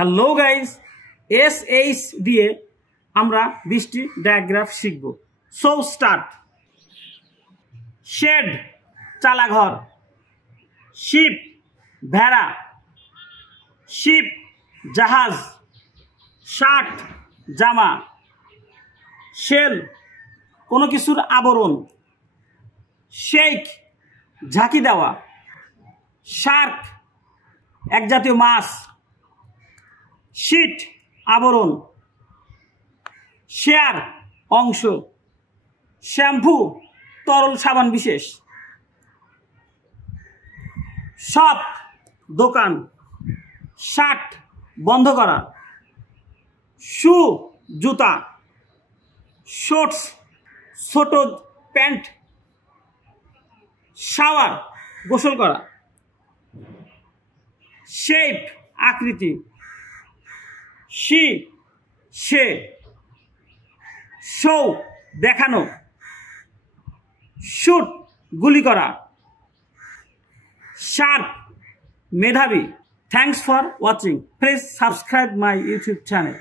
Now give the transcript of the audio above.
Hello guys, SH দিয়ে আমরা 20টি ডায়াগ্রাফ শিখব। So start. শেড চালাঘর, শিপ ভেড়া, শিপ জাহাজ, শার্ট জামা, শেল কোনো কিছুর আবরণ, শেক ঝাঁকি দেওয়া, শার্ক এক জাতীয় মাছ, শিট আবরণ, শেয়ার অংশ, শ্যাম্পু তরল সাবান বিশেষ, শপ দোকান, শার্ট বন্ধ করা, শু জুতা, শর্টস ছোট প্যান্ট, শাওয়ার গোসল করা, শেপ আকৃতি, সে শো দেখানো, শুট গুলি করা, শার্প মেধাবী। Thanks for watching. Please subscribe my YouTube channel.